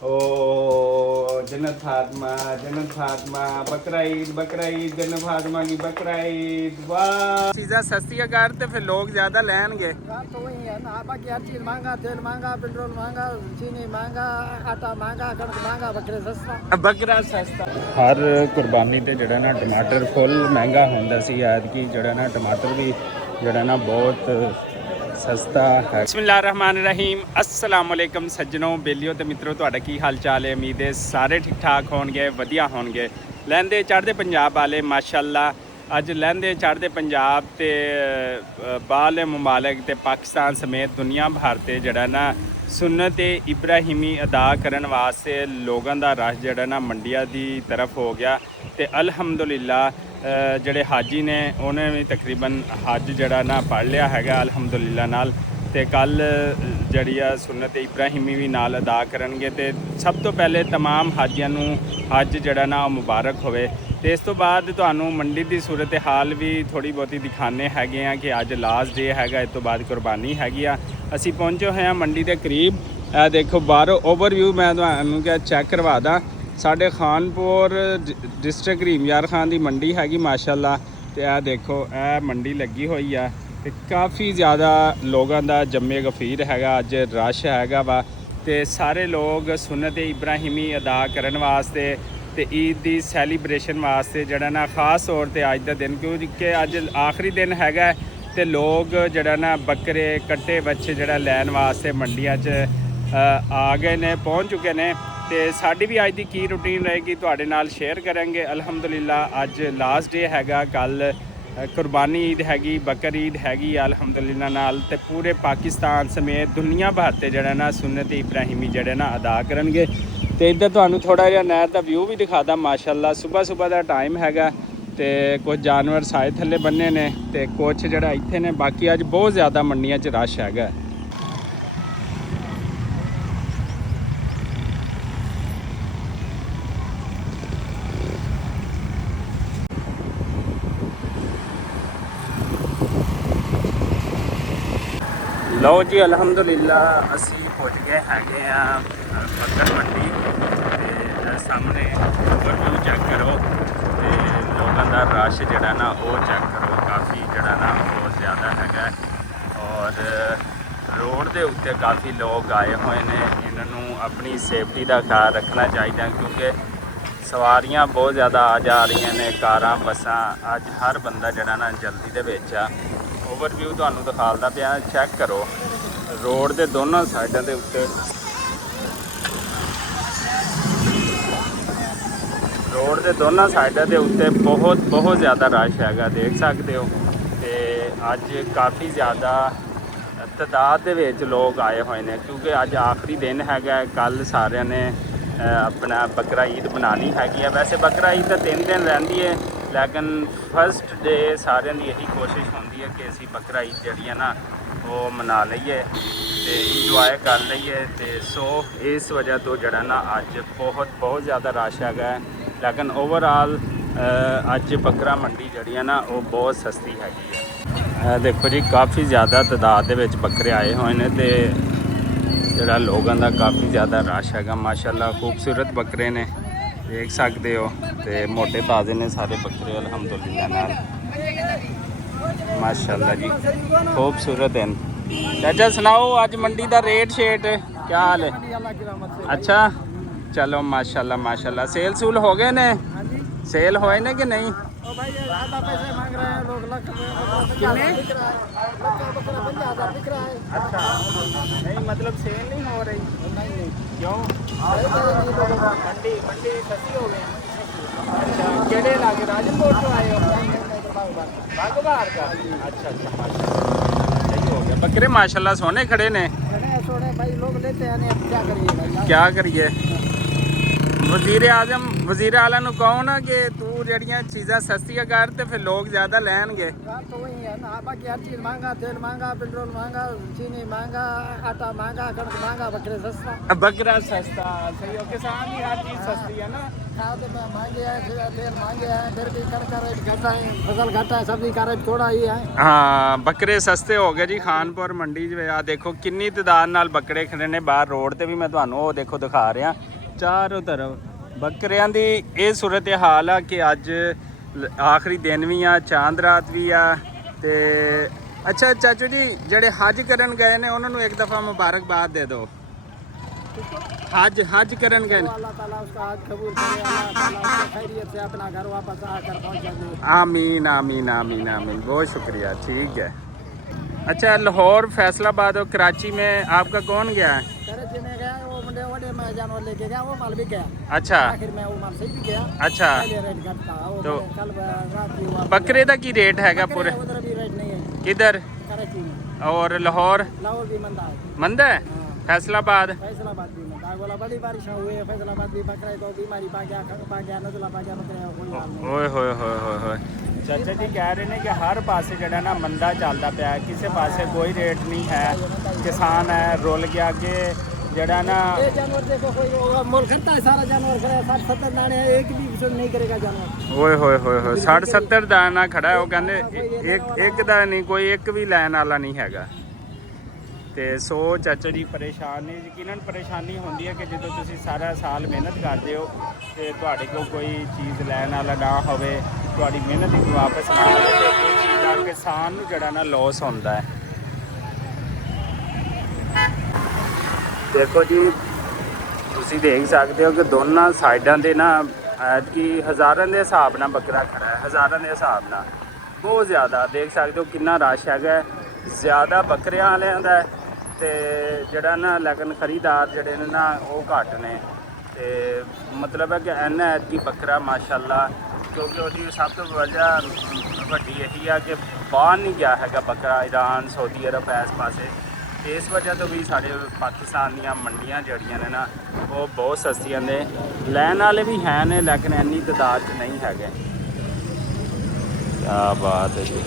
ओ जन्नत फातिमा, बकरा ईद जन्नत फातिमा की बकरा ईद। वाह, चीज़ें सस्तियाँ कर तो फिर लोग ज़्यादा लेंगे। तो वही है ना, बाकी हर चीज़ महंगा, तेल महंगा, पेट्रोल महंगा, चीनी महंगा, आटा महंगा, कणक महंगा, बकरा सस्ता। हर कुर्बानी ते जड़ा ना टमाटर फुल महंगा होंदा सी, ऐतकी जड़ा ना टमाटर भी जड़ा ना बहुत सस्ता है। बिस्मिल्लाहिर्रहमानिर्रहीम, अस्सलाम वालेकुम सज्जनों, बेलियो ते मित्रों, तुहाडा की हाल चाल है? उम्मीद है सारे ठीक ठाक होणगे, वधिया होणगे। लहंदे चढ़दे पंजाब वाले माशाअल्लाह अज लहंदे चढ़दे पंजाब ते बाहरले मुमालिक ते पाकिस्तान समेत दुनिया भर ते जड़ा ना सुन्नत इब्राहिमी अदा करन वास्ते लोगों का रश जड़ा ना मंडिया की तरफ हो गया। तो अल्हम्दुलिल्लाह जड़े हाजी ने उन्हें भी तकरीबन हज जड़ा ना पढ़ लिया है अल्हम्दुलिल्लाह नाल। ते कल जड़ी सुन्नत इब्राहिमी भी नाल अदा करनगे। ते सब तो पहले तमाम हाजियां नूं हज जड़ा ना मुबारक होवे। ते इस तो बाद तुहानूं मंडी की सूरत हाल भी थोड़ी बहुती दिखाने हैगे आ कि अज लास्ट डे हैगा, इस तो बाद कुर्बानी हैगी आ। असीं पहुंचे हुए हैं मंडी के करीब। देखो बाहरों ओवरव्यू मैं तुहानूं क्या चैक करवा दा। साढ़े खानपुर डिस्ट्रिक्ट रहीम यार खान की मंडी हैगी माशाअल्लाह। तो यह देखो यह मंडी लगी हुई है, तो काफ़ी ज़्यादा लोगों का जम्मे गफीर हैगा, अज रश हैगा वा। तो सारे लोग सुन्नत इब्राहिमी अदा करन वास्ते ते ईद की सैलीब्रेशन वास्ते जड़ा ना खास तौर पर अज का दिन, क्योंकि अज आखिरी दिन हैगा, तो लोग जड़ा ना बकरे कट्टे बच्चे जड़ा लैन वास्ते मंडिया आ गए ने, पहुँच चुके हैं। तो साड़ी भी अज की की रूटीन रहेगी तुहाडे नाल शेयर करेंगे। अल्हम्दुलिल्लाह अज लास्ट डे हैगा, कल कुर्बानी ईद हैगी, बकर ईद हैगी अल्हम्दुलिल्लाह नाल। ते पूरे पाकिस्तान समेत दुनिया भर ते जड़ा ना सुन्नत इब्राहिमी जड़े ना अदा करनगे। तो इधर तुहानूं थोड़ा जिहा नहर का व्यू भी दिखादा माशाअल्लाह। सुबह सुबह का टाइम हैगा, तो कुछ जानवर साए थल्ले बन्ने ने, तो कुछ जड़ा इत्थे ने। बाकी अज बहुत ज़्यादा मंडियां च रश हैगा। लो जी अल्हम्दुलिल्लाह असी पहुँच गए हैगे बकर मंडी। ते सामने ओवरव्यू चेक करो, तो लोगों का रश जड़ा ना वो चेक करो, काफ़ी जड़ा ना बहुत ज़्यादा हैगा। और रोड के उत्ते काफ़ी लोग आए हुए हैं। इन्हों अपनी सेफ्टी का ख्याल रखना चाहिए, क्योंकि सवारियां बहुत ज़्यादा आ जा रही ने, कारां बसां। अज हर बंदा जड़ा ना जल्दी दे विच आ। ओवरव्यू तुहानूं दिखालदा पिया, चेक करो रोड के दोनों साइडों के उत्ते, रोड के दोनों साइडों के उत्ते बहुत ज़्यादा रश हैगा, देख सकते हो। तो अज काफ़ी ज़्यादा तादाद दे विच लोग आए हुए हैं, क्योंकि अज आखिरी दिन हैगा। कल सारिਆਂ ने अपना बकरा ईद मनानी हैगी। वैसे बकरा ईद तो 3 दिन रहिंदी है, लेकिन फस्ट डे सारिਆਂ ਦੀ यही कोशिश होंदी है कि असी बकरा ईद जी है ना वो मना लीए, तो इंजॉय कर लीए। तो सो इस वजह तो जड़ा ना अज बहुत ज़्यादा रश हैगा। लेकिन ओवरऑल अज बकरा मंडी जी है ना वो बहुत सस्ती हैगी है। देखो जी काफ़ी ज़्यादा तादाद दे विच बकरे आए हुए हैं, तो जड़ा लोगों का काफ़ी ज़्यादा रश हैगा माशाअल्लाह। खूबसूरत बकरे ने, देख सकते हो। तो मोटे ताज़े ने सारे बकरे अल्हम्दुलिल्लाह नाल माशाअल्लाह जी, खूबसूरत हैं। चाचा सुनाओ अज मंडी का रेट शेट क्या हाल है? अच्छा चलो माशाअल्लाह माशाअल्लाह। सेल सूल हो गए ने, सेल होए ने कि नहीं? अच्छा नहीं, मतलब सेल नहीं हो रही? क्यों? मंडी सस्ती हो गई। अच्छा केड़े इलाके राजनकोट तो आए हो? बागोबार का? अच्छा माशाल्लाह सही हो गया। बकरे माशाल्लाह सोने खड़े ने। भाई लोग लेते हैं, क्या करिए? क्या करिए, ਵਜ਼ੀਰ ਆਲਮ ਨੂੰ ਕਹੋ ਨਾ ਕਿ ਤੂੰ ਜਿਹੜੀਆਂ ਚੀਜ਼ਾਂ ਸਸਤੀਆਂ ਕਰ ਤੇ ਫਿਰ ਲੋਕ ਜ਼ਿਆਦਾ ਲੈਣਗੇ। बात तो वही है ना, बाकी हर चीज महंगा, तेल महंगा, पेट्रोल महंगा, चीनी महंगा, आटा महंगा, कणक महंगा, बकरे सस्ता। बकरा सस्ता, सही हो। किसान की हर चीज सस्ती है ना। खाद में महंगे हैं, तेल महंगे हैं, फिर भी कणक का रेट घटा है, फसल घटा है, सब्जी का रेट थोड़ा ही है। ਹਾਂ ਬੱਕਰੇ ਸਸਤੇ ਹੋ ਗਏ ਜੀ ਖਾਨਪੁਰ ਮੰਡੀ 'ਚ। ਆ ਦੇਖੋ ਕਿੰਨੀ ਤਾਦਾਦ ਨਾਲ ਬੱਕਰੇ ਖੜੇ ਨੇ ਬਾਹਰ ਰੋਡ ਤੇ ਵੀ। ਮੈਂ ਤੁਹਾਨੂੰ ਉਹ ਦੇਖੋ ਦਿਖਾ ਰਿਹਾ ਚਾਰੋਂ ਤਰਫ ਬੱਕਰਿਆਂ ਦੀ ਇਹ ਸੂਰਤ ਹਾਲ ਆ ਕਿ ਅੱਜ ਆਖਰੀ ਦਿਨ ਵੀ ਆ, ਚਾਂਦ ਰਾਤ ਵੀ ਆ। ਤੇ ਅੱਛਾ ਚਾਚੂ ਜੀ ਜਿਹੜੇ ਹਜ ਕਰਨ ਗਏ ਨੇ ਉਹਨਾਂ ਨੂੰ ਇੱਕ ਦਫਾ ਮੁਬਾਰਕਬਾਦ ਦੇ ਦਿਓ। हज करन गए। अल्लाह ताला उसका हज कबूल करे, अल्लाह ताला उसको खैरियत से अपना घर वापस आकर पहुंचा दे। आमीन आमीन आमीन आमीन, बहुत शुक्रिया। ठीक है। अच्छा लाहौर, फैसलाबाद और कराची में आपका कौन गया है? कराची में गया वो मुंडे वडे में जानवर लेके गया, वो माल भी गया। अच्छा आखिर में वो माल सही भी गया। अच्छा पहले रेट घट था वो तो कल रात भी हुआ। बकरे का की रेट हैगा पूरे? उधर भी रेट नहीं है किधर? कराची में। और लाहौर? लाहौर भी मंदा है। मंदा है। फैसलाबाद? फैसलाबाद भी मंदा है। बोला बड़ी बारिश हुई है फैसलाबाद भी, बकरा तो बीमारी पा गया, खंग पा गया, नजला पा गया, बकरे कोई हाल नहीं। ओए होए होए होए होए। चाचा जी कह रहे हैं कि हर पासे जड़ा ना मंदा चलता पाया, किसी पासे कोई रेट नहीं है। किसान है रुल गया कि जड़ा ना ये जानवर देखो कोई मोल करता है, सारा जानवर खड़ा है, 60-70 दाने हैं, एक भी विषय नहीं करेगा जानवर। ओए होए होए होए 60-70 दाना खड़ा है। वो कहते एक दा नहीं, कोई एक भी लैन वाला नहीं हैगा। ਤੇ ਸੋ ਚਾਚਾ ਜੀ ਪਰੇਸ਼ਾਨ ਨੇ। ਯਕੀਨਨ ਪਰੇਸ਼ਾਨੀ ਹੁੰਦੀ ਹੈ ਕਿ ਜਦੋਂ ਤੁਸੀਂ ਸਾਰਾ ਸਾਲ ਮਿਹਨਤ ਕਰਦੇ ਹੋ ਤੇ ਤੁਹਾਡੇ ਕੋਲ ਕੋਈ ਚੀਜ਼ ਲੈਣ ਵਾਲਾ ਨਾ ਹੋਵੇ, ਤੁਹਾਡੀ ਮਿਹਨਤ ਹੀ ਵਾਪਸ ਨਾ ਆਵੇ ਤੇ ਇਹ ਚੀਜ਼ ਦਾ ਕਿਸਾਨ ਨੂੰ ਜਿਹੜਾ ਨਾ ਲਾਸ ਹੁੰਦਾ ਹੈ। ਦੇਖੋ ਜੀ ਤੁਸੀਂ ਦੇਖ ਸਕਦੇ ਹੋ ਕਿ ਦੋਨਾਂ ਸਾਈਡਾਂ ਦੇ ਨਾ ਐਤਕੀ ਹਜ਼ਾਰਾਂ ਦੇ ਹਿਸਾਬ ਨਾਲ ਬੱਕਰਾ ਖੜਾ ਹੈ, ਹਜ਼ਾਰਾਂ ਦੇ ਹਿਸਾਬ ਨਾਲ ਬਹੁਤ ਜ਼ਿਆਦਾ। ਦੇਖ ਸਕਦੇ ਹੋ ਕਿੰਨਾ ਰਸ਼ ਹੈਗਾ, ਜ਼ਿਆਦਾ ਬੱਕਰਿਆਂ ਵਾਲਿਆਂ ਦਾ ਤੇ ਜਿਹੜਾ ਨਾ ਲੇਕਿਨ ਖਰੀਦਾਰ ਜਿਹੜੇ ਨੇ ਨਾ ਉਹ ਘੱਟ ਨੇ। ਤੇ ਮਤਲਬ ਹੈ ਕਿ ਐਨਾ ਐਤਕੀ ਬੱਕਰਾ ਮਾਸ਼ਾਅੱਲਾ, ਕਿਉਂਕਿ ਉਹਦੀ ਸਭ ਤੋਂ ਵੱਡੀ ਇਹੀ ਆ ਕਿ ਬਾਹਰ ਨਹੀਂ ਗਿਆ ਹੈਗਾ ਬੱਕਰਾ, ਈਰਾਨ, ਸਾਊਦੀ ਅਰਬ ਇਸ ਪਾਸੇ। ਇਸ ਵਜ੍ਹਾ ਤੋਂ ਵੀ ਸਾਡੇ ਪਾਕਿਸਤਾਨ ਦੀਆਂ ਮੰਡੀਆਂ ਜਿਹੜੀਆਂ ਨੇ ਨਾ ਉਹ ਬਹੁਤ ਸਸਤੀਆਂ ਨੇ। ਲੈਣ ਵਾਲੇ ਵੀ ਹੈ ਨੇ ਲੇਕਿਨ ਇੰਨੀ ਤਾਦਾਦ 'ਚ ਨਹੀਂ ਹੈਗੇ। ਕਿਆ ਬਾਤ ਹੈ ਜੀ।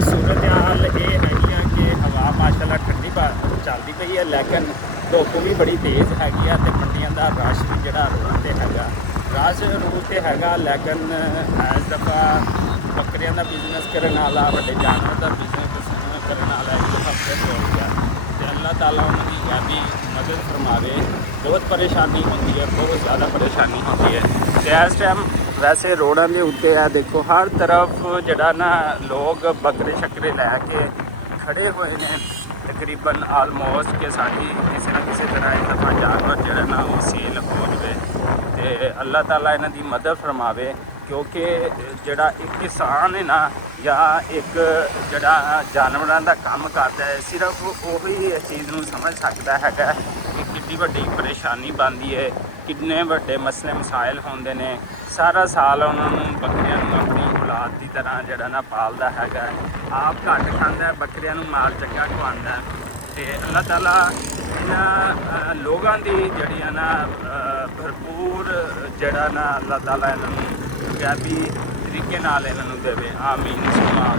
सूरत हाल ये है कि हवा माशाल्लाह ठंडी चलती पई है लेकिन धुप भी बड़ी तेज़ हैगी है। मंडियां का रश भी जोड़ा रोड से हैगा, रश रोड से हैगा लेकिन इस दफ़ा बकरियां का बिजनेस करने वाला, बड़े जानवर का बिजनेस करने वाला एक हफ्ते हो गया। तो अल्लाह ताला उनकी भी मदद फरमावे। बहुत परेशानी होती है, बहुत ज़्यादा परेशानी होती है। तो इस टाइम वैसे रोडों के उत्ते है देखो हर तरफ जड़ा ना लोग बकरे शकरे लैके खड़े हुए हैं तकरीबन आलमोस्ट कि साड़ी किसी ना किसी तरह एक दफ़ा जानवर जड़ा ना वो सेल हो जाए। तो अल्लाह ताला इन्हां दी मदद फरमावे क्योंकि जड़ा एक किसान है ना या एक जड़ा जानवरों का काम करता है सिर्फ वही इस चीज़ को समझ सकता है कि कितनी वड्डी परेशानी बनती है, कितने वड्डे मसले मसाइल होंदे ने। सारा साल उन्होंने बकरियां अपनी औलाद की तरह जड़ा ना पालदा हैगा, आप घट खांदा, बकरियां माल चंगा खवांदा। ते अल्लाह ताला इन्हां लोगों की जड़ियां ना भरपूर जड़ा ना अल्लाह ताला इन्होंने कामयाबी तरीके नाल इन्होंने देवे। आमीन सुभान।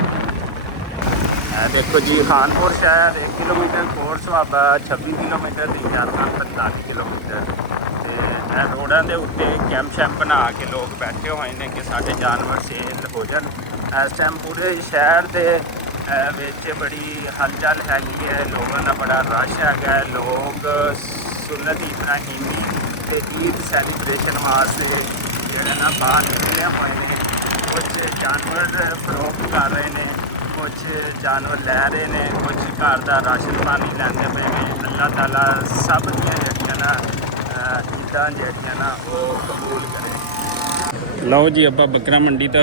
देखो जी खानपुर शहर 1 kilometre, coat Suhaba 26 kilometre, दीजारखान 45 kilometre. रोडों के उत्ते कैंप शैंप बना के लोग बैठे हुए हैं कि साढ़े जानवर सेल हो जाए। इस टाइम पूरे शहर के बड़ी हलचल हैगी है, लोगों का बड़ा रश है। लोग सुन्नत इब्राहिमी ते ईद सैलीब्रेशन वास्ते जोड़े ना बाहर निकले हुए हैं। कुछ जानवर फरोख्त कर रहे हैं, कुछ जानवर लै रहे हैं, कुछ घर का राशन पानी लैंदे पे ने। अल्लाह ताला सब दियां ना ईदां जड़ियां ना वो कबूल करे। ਲਓ ਜੀ ਆਪਾਂ ਬੱਕਰਾ ਮੰਡੀ ਤੋਂ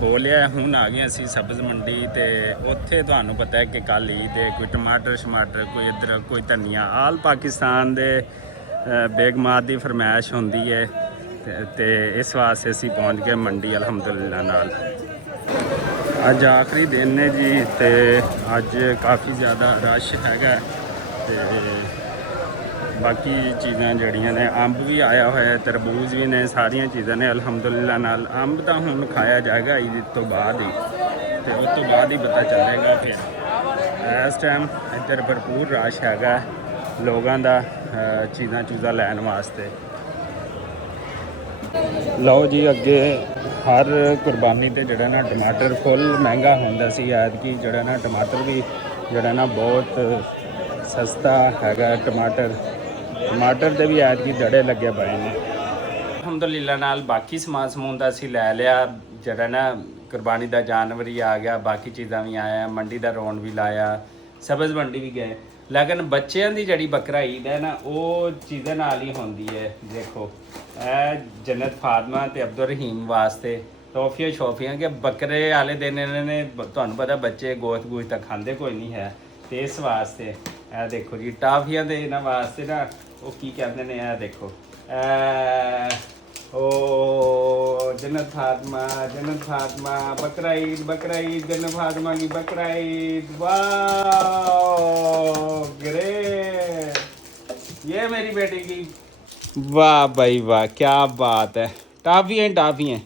ਹੋ ਲਿਆ, ਹੁਣ ਆ ਗਏ ਅਸੀਂ ਸਬਜ਼ ਮੰਡੀ। ਤੇ ਉੱਥੇ ਤੁਹਾਨੂੰ ਪਤਾ ਹੈ ਕਿ ਕੱਲ ਈਦ ਹੈ, ਕੋਈ ਟਮਾਟਰ ਸ਼ਮਾਟਰ, ਕੋਈ ਅਦਰਕ, ਕੋਈ ਧਨੀਆ, ਆਲ ਪਾਕਿਸਤਾਨ ਦੇ ਬੇਗਮਾਤ ਦੀ ਫਰਮਾਇਸ਼ ਹੁੰਦੀ ਹੈ। ਤੇ ਇਸ ਵਾਸਤੇ ਅਸੀਂ ਪਹੁੰਚ ਗਏ ਮੰਡੀ ਅਲਹਮਦੁਲਿਲਾ ਨਾਲ। ਅੱਜ ਆਖਰੀ ਦਿਨ ਨੇ ਜੀ ਤੇ ਅੱਜ ਕਾਫੀ ਜ਼ਿਆਦਾ ਰਸ਼ ਹੈਗਾ ਤੇ ਬਾਕੀ ਚੀਜ਼ਾਂ ਜਿਹੜੀਆਂ ਨੇ ਅੰਬ ਵੀ ਆਇਆ ਹੋਇਆ, ਤਰਬੂਜ਼ ਵੀ ਨੇ, ਸਾਰੀਆਂ ਚੀਜ਼ਾਂ ਨੇ ਅਲਹਮਦੁਲਿਲਾ ਨਾਲ। ਅੰਬ ਤਾਂ ਹੁਣ ਖਾਇਆ ਜਾਏਗਾ ਈਦ ਤੋਂ ਬਾਅਦ ਹੀ, ਤੇ ਉਸ ਤੋਂ ਬਾਅਦ ਹੀ ਪਤਾ ਚੱਲੇਗਾ। ਫਿਰ ਇਸ ਟਾਈਮ ਇੱਧਰ ਭਰਪੂਰ ਰਸ਼ ਹੈਗਾ ਲੋਕਾਂ ਦਾ ਚੀਜ਼ਾਂ ਲੈਣ ਵਾਸਤੇ। ਲਓ ਜੀ, ਅੱਗੇ ਹਰ ਕੁਰਬਾਨੀ ਤੇ ਜਿਹੜਾ ਨਾ ਟਮਾਟਰ ਫੁੱਲ ਮਹਿੰਗਾ ਹੁੰਦਾ ਸੀ, ਐਤਕੀ ਜਿਹੜਾ ਨਾ ਟਮਾਟਰ ਵੀ ਜਿਹੜਾ ਨਾ ਬਹੁਤ ਸਸਤਾ ਹੈਗਾ। ਟਮਾਟਰ ਦੇ ਵੀ ਐਤਕੀ ਜੜੇ ਲੱਗੇ ਪਏ ਨੇ ਅਲਹਮਦੁਲਿਲਾ ਨਾਲ। ਬਾਕੀ ਸਮਾਨ ਸਮੂਨ ਦਾ ਅਸੀਂ ਲੈ ਲਿਆ, ਜਿਹੜਾ ਨਾ ਕੁਰਬਾਨੀ ਦਾ ਜਾਨਵਰ ਹੀ ਆ ਗਿਆ, ਬਾਕੀ ਚੀਜ਼ਾਂ ਵੀ ਆਇਆ, ਮੰਡੀ ਦਾ ਰੌਣ ਵੀ ਲਾਇਆ, ਸਬਜ਼ ਮੰਡੀ ਵੀ ਗਏ। ਲੇਕਿਨ ਬੱਚਿਆਂ ਦੀ ਜਿਹੜੀ ਬਕਰਾ ਈਦ ਹੈ ਨਾ, ਉਹ ਚੀਜ਼ਾਂ ਨਾਲ ਹੀ ਹੁੰਦੀ ਹੈ। ਦੇਖੋ ਇਹ ਜन्नत फातिमा ਤੇ ਅਬਦੁਲ ਰਹੀਮ ਵਾਸਤੇ ਟੌਫੀਆਂ ਸ਼ੌਫੀਆਂ, ਕਿ ਬੱਕਰੇ ਵਾਲੇ ਦਿਨ ਇਹਨਾਂ ਨੇ, ਤੁਹਾਨੂੰ ਪਤਾ ਬੱਚੇ ਗੋਸ਼ਤ ਤਾਂ ਖਾਂਦੇ ਕੋਈ ਨਹੀਂ ਹੈ, ਤੇ ਇਸ ਵਾਸਤੇ ਇਹ ਦੇਖੋ ਜੀ ਟਾਫੀਆਂ ਦੇ ਇਹਨਾਂ ਵਾਸਤੇ ਨਾ ਉਹ ਕੀ ਕਹਿੰਦੇ ਨੇ, ਇਹ ਦੇਖੋ ओ जन्नत फातिमा बकरा ईद जन्नत फातिमा की बकरा ईद। वाह ग्रेट, ये मेरी बेटी की। वाह भाई वाह, क्या बात है। टाफियाँ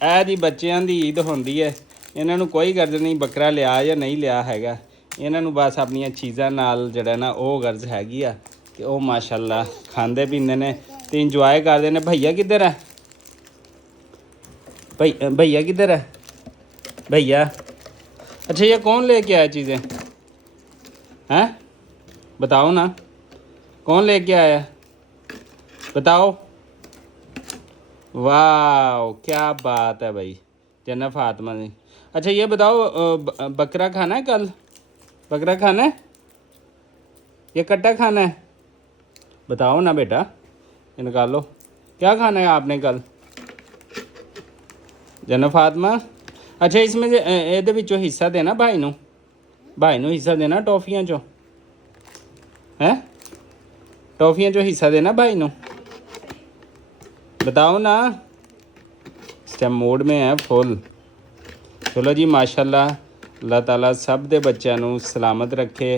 ਇਹ ਦੀ ਬੱਚਿਆਂ ਦੀ ਈਦ ਹੁੰਦੀ ਹੈ, ਇਹਨਾਂ ਨੂੰ ਕੋਈ ਗਰਜ਼ ਨਹੀਂ ਬੱਕਰਾ ਲਿਆ ਜਾਂ ਨਹੀਂ ਲਿਆ ਹੈਗਾ, ਇਹਨਾਂ ਨੂੰ ਬਸ ਆਪਣੀਆਂ ਚੀਜ਼ਾਂ ਨਾਲ ਜਿਹੜਾ ਨਾ ਉਹ ਗਰਜ਼ ਹੈਗੀ ਆ ਕਿ ਉਹ ਮਾਸ਼ਾਅੱਲਾ ਖਾਂਦੇ ਪੀਂਦੇ ਨੇ ਤੇ ਇੰਜੋਏ ਕਰਦੇ ਨੇ। ਭਈਆ ਕਿੱਧਰ ਹੈ? भैया किधर है? भैया अच्छा, ये कौन लेके आया चीज़ें हैं? बताओ ना, कौन लेके आया बताओ। वाह क्या बात है भाई, जन्नत फातिमा ने। अच्छा ये बताओ, बकरा खाना है कल? बकरा खाना है? ये कट्टा खाना है? बताओ ना बेटा, निकालो क्या खाना है आपने कल? जन्नत फातिमा अच्छा, इसमें ਇਹਦੇ ਵਿੱਚੋਂ ਹਿੱਸਾ ਦੇਣਾ ਭਾਈ ਨੂੰ ਹਿੱਸਾ ਦੇਣਾ ਟੌਫੀਆਂ ਚੋਂ, ਹੈ ਟੌਫੀਆਂ ਚੋਂ ਹਿੱਸਾ ਦੇਣਾ ਭਾਈ ਨੂੰ। बताओ ना, इस टाइम मूड में है फुल। चलो जी माशाल्लाह, अल्लाह ताला सब दे बच्चों ਨੂੰ सलामत रखे,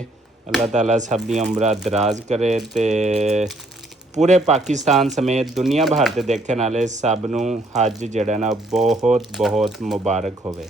अल्लाह ताला सब दी उम्र दराज करे ते पूरे पाकिस्तान समेत दुनिया भर ਦੇ ਦੇਖਣ ਵਾਲੇ ਸਭ ਨੂੰ ਹੱਜ ਜਿਹੜਾ ਨਾ ਬਹੁਤ ਮੁਬਾਰਕ ਹੋਵੇ।